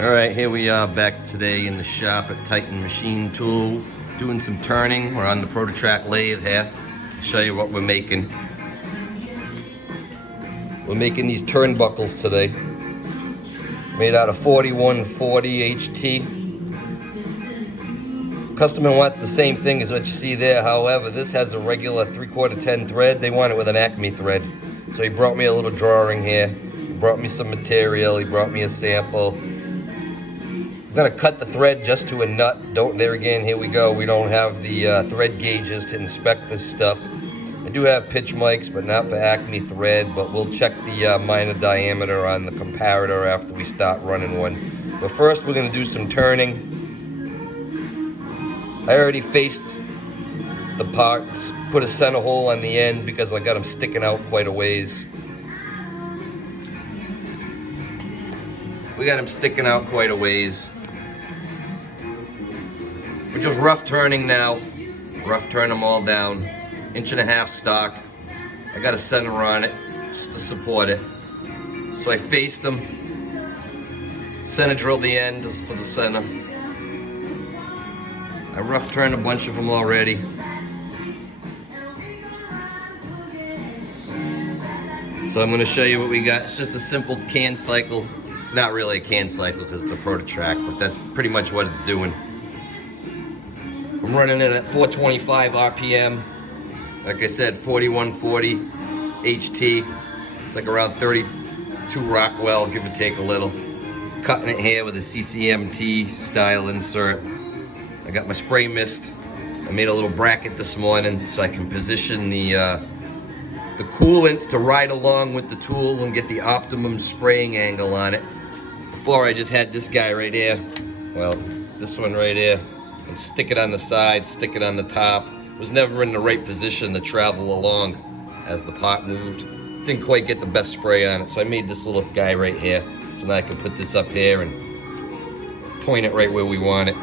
Alright, here we are back today in the shop at Titan Machine Tool, doing some turning. We're on the ProtoTrack lathe here. I'll show you what we're making. We're making these turnbuckles today. Made out of 4140 HT. Customer wants the same thing as what you see there, however, this has a regular 3/4 10 thread. They want it with an Acme thread. So he brought me a little drawing here. He brought me some material, he brought me a sample. I'm gonna cut the thread just to a nut. There again, here we go. We don't have the thread gauges to inspect this stuff. I do have pitch mics, but not for Acme thread, but we'll check the minor diameter on the comparator after we start running one. But first, we're gonna do some turning. I already faced the parts, put a center hole on the end because I got them sticking out quite a ways. We got them sticking out quite a ways. We're just rough turning now. Rough turn them all down. 1.5 inch stock. I got a center on it just to support it. So I faced them. Center drilled the end just for the center. I rough turned a bunch of them already. So I'm going to show you what we got. It's just a simple can cycle. It's not really a can cycle because it's a ProtoTrack, but that's pretty much what it's doing. I'm running it at 425 RPM. Like I said, 4140 HT. It's like around 32 Rockwell, give or take a little. Cutting it here with a CCMT style insert. I got my spray mist. I made a little bracket this morning so I can position the coolant to ride along with the tool and get the optimum spraying angle on it. Before I just had this guy right here. Well, this one right here. And stick it on the side, stick it on the top. Was never in the right position to travel along as the pot moved. Didn't quite get the best spray on it, so I made this little guy right here. So now I can put this up here and point it right where we want it.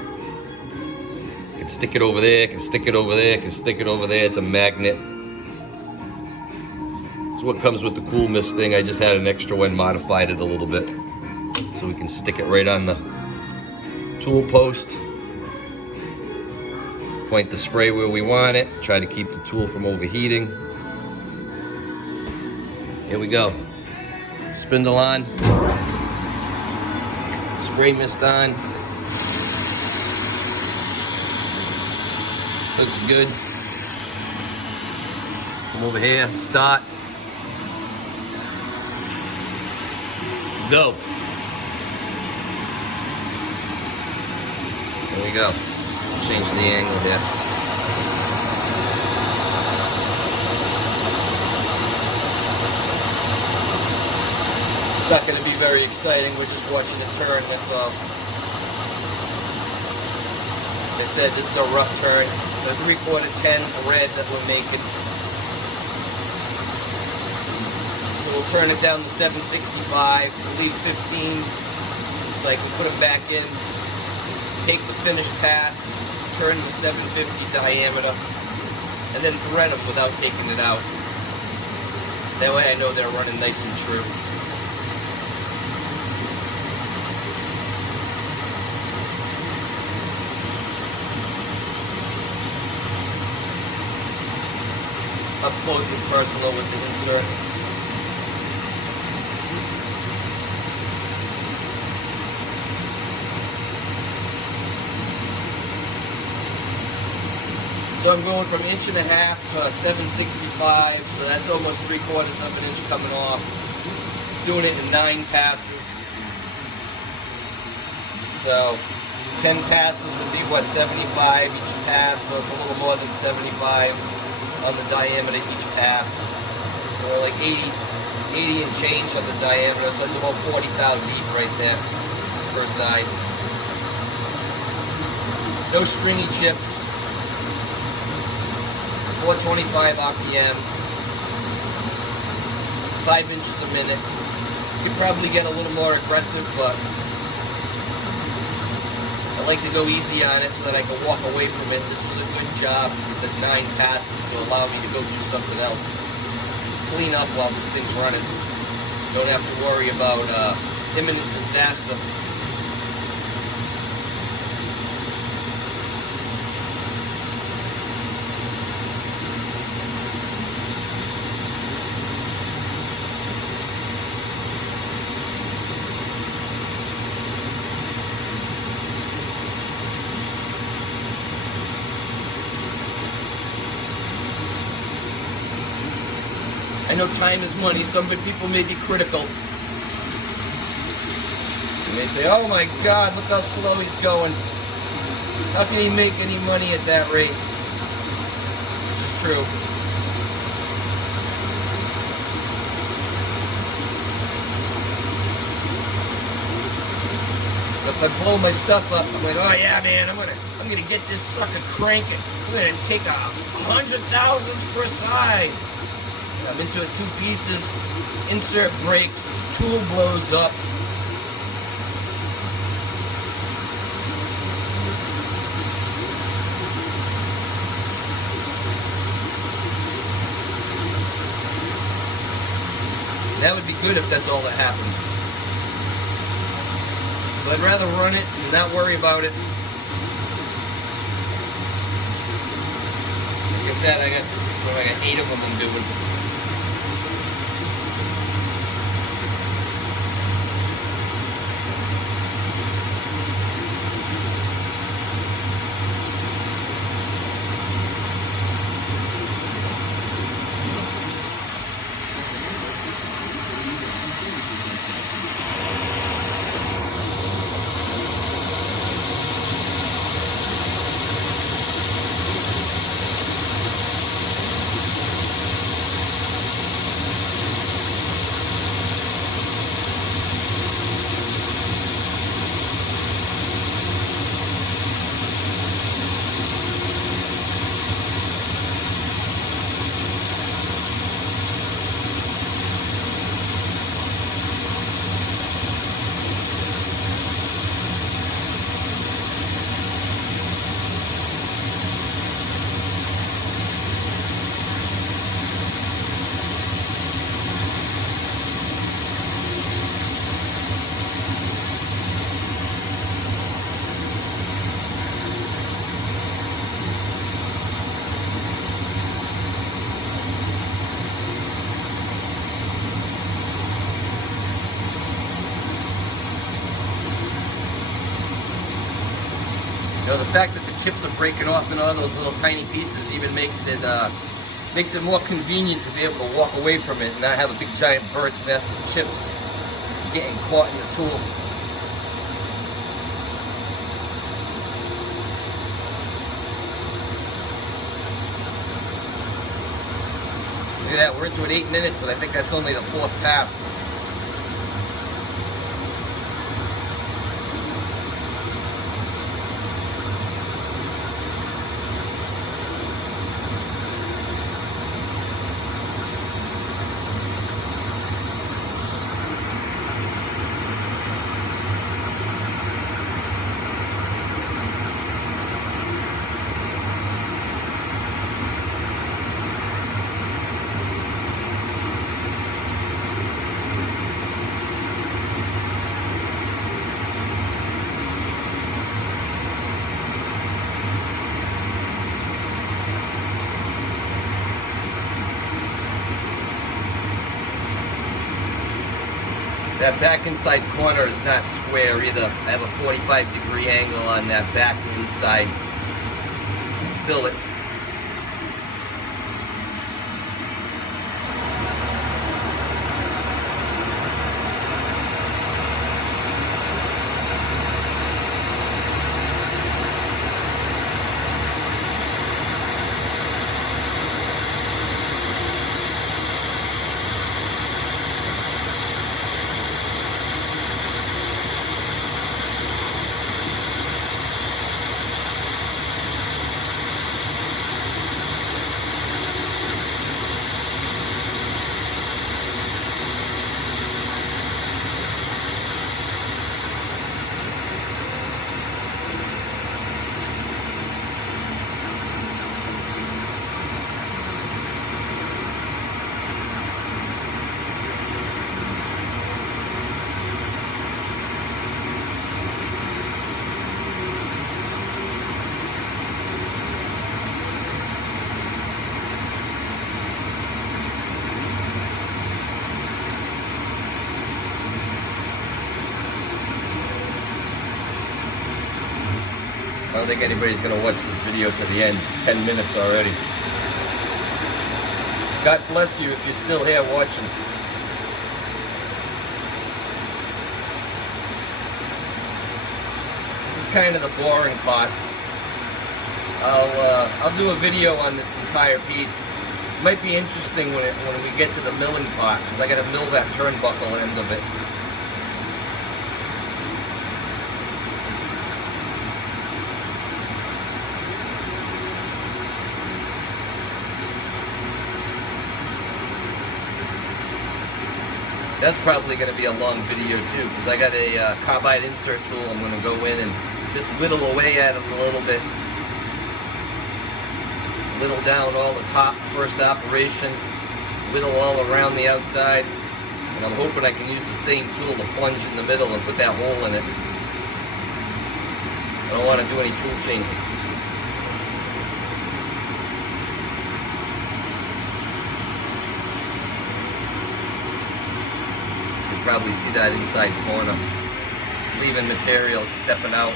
I can stick it over there, I can stick it over there, I can stick it over there. It's a magnet. It's what comes with the Cool Mist thing. I just had an extra one, modified it a little bit. So we can stick it right on the tool post. Point the spray where we want it. Try to keep the tool from overheating. Here we go. Spindle on. Spray mist on. Looks good. Come over here. Start. Go. There we go. Change the angle here. It's not going to be very exciting. We're just watching it turn, that's all. Like I said, this is a rough turn. The 3/4 10 thread that we're making. So we'll turn it down to 765, leave 15 so I can put it back in. Take the finished pass, turn the 750 diameter, and then thread them without taking it out. That way I know they're running nice and true. Up close and personal with the insert. So I'm going from 1.5 inch to 765, so that's almost 3/4 of an inch coming off. Doing it in 9 passes. So 10 passes would be what, 75 each pass, so it's a little more than 75 on the diameter each pass. So we're like 80 and change on the diameter, so it's about 40 thou deep right there per side. No stringy chips. 425 RPM, 5 inches a minute. You could probably get a little more aggressive, but I like to go easy on it so that I can walk away from it. This is a good job, the 9 passes to allow me to go do something else. Clean up while this thing's running. Don't have to worry about imminent disaster. know time is money. Some people may be critical. And they say, oh my God, look how slow he's going. How can he make any money at that rate? Which is true. If I blow my stuff up, I'm like, oh yeah, man, I'm gonna get this sucker cranking. I'm gonna take 100 thousandths per side. And I'm into it 2 pieces. Insert brakes. Tool blows up. That would be good if that's all that happened. So I'd rather run it and not worry about it. Like I said, I got 8 of them I'm doing. You know, the fact that the chips are breaking off in all those little tiny pieces even makes it more convenient to be able to walk away from it and not have a big giant bird's nest of chips getting caught in the tool. Look at that, we're into it 8 minutes and I think that's only the 4th pass. That back inside corner is not square either. I have a 45-degree angle on that back inside fillet. I don't think anybody's going to watch this video to the end. It's 10 minutes already. God bless you if you're still here watching. This is kind of the boring part. I'll do a video on this entire piece. It might be interesting when we get to the milling part, because I got to mill that turnbuckle end of it. That's probably going to be a long video too, because I got a carbide insert tool. I'm going to go in and just whittle away at it a little bit. Whittle down all the top, first operation, whittle all around the outside, and I'm hoping I can use the same tool to plunge in the middle and put that hole in it. I don't want to do any tool changes. You can probably see that inside corner. Leaving material, stepping out.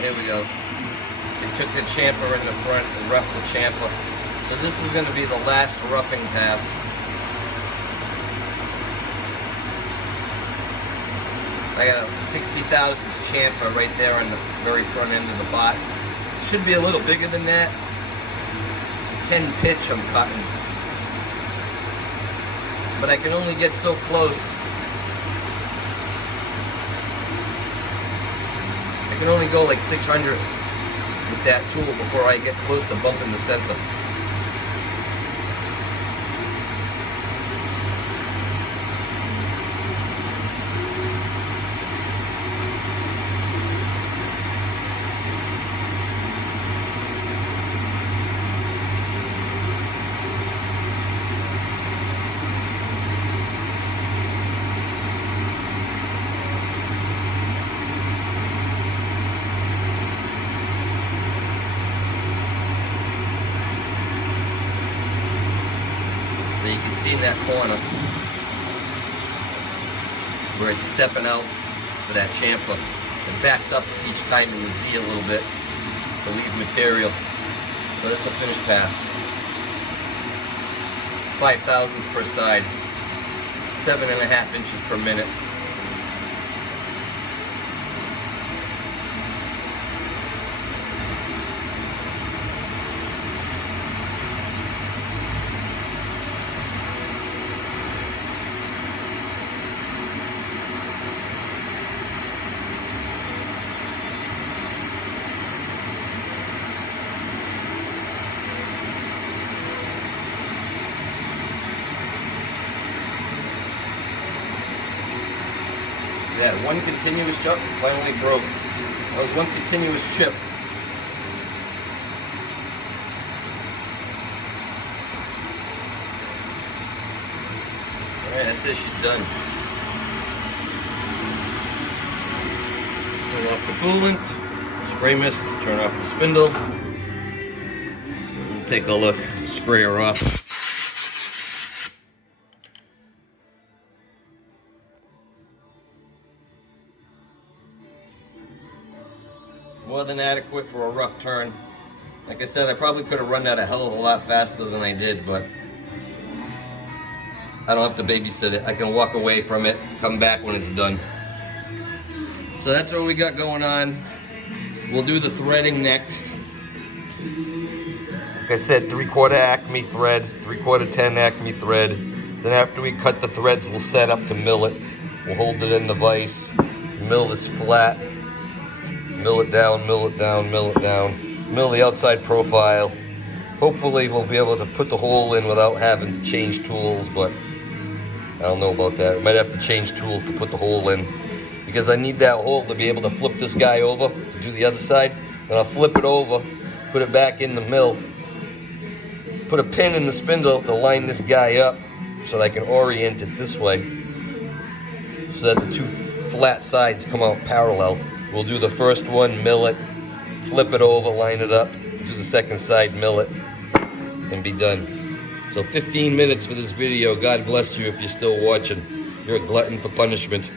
Here we go. They took the chamfer in the front and roughed the chamfer. So this is going to be the last roughing pass. I got a 60 thousandths chamfer right there on the very front end of the bot. It should be a little bigger than that. It's a 10 pitch I'm cutting. But I can only get so close. I can only go like 600 with that tool before I get close to bumping the center. You can see in that corner where it's stepping out for that chamfer. It backs up each time in the Z a little bit to leave material. So this is a finished pass. 5 thousandths per side, 7.5 inches per minute. That one continuous chip finally broke. That was one continuous chip. Alright, that's it, she's done. Turn off the coolant, spray mist, turn off the spindle. We'll take a look, spray her off. More than adequate for a rough turn. Like I said, I probably could have run that a hell of a lot faster than I did, but I don't have to babysit it. I can walk away from it, come back when it's done. So that's what we got going on. We'll do the threading next. Like I said, 3/4 Acme thread, 3/4 10 Acme thread. Then after we cut the threads, we'll set up to mill it. We'll hold it in the vise, mill this flat. Mill it down, mill it down, mill it down. Mill the outside profile. Hopefully we'll be able to put the hole in without having to change tools, but I don't know about that. We might have to change tools to put the hole in, because I need that hole to be able to flip this guy over to do the other side. Then I'll flip it over, put it back in the mill, put a pin in the spindle to line this guy up so that I can orient it this way so that the two flat sides come out parallel. We'll do the first one, mill it, flip it over, line it up, do the second side, mill it, and be done. So 15 minutes for this video. God bless you if you're still watching. You're a glutton for punishment.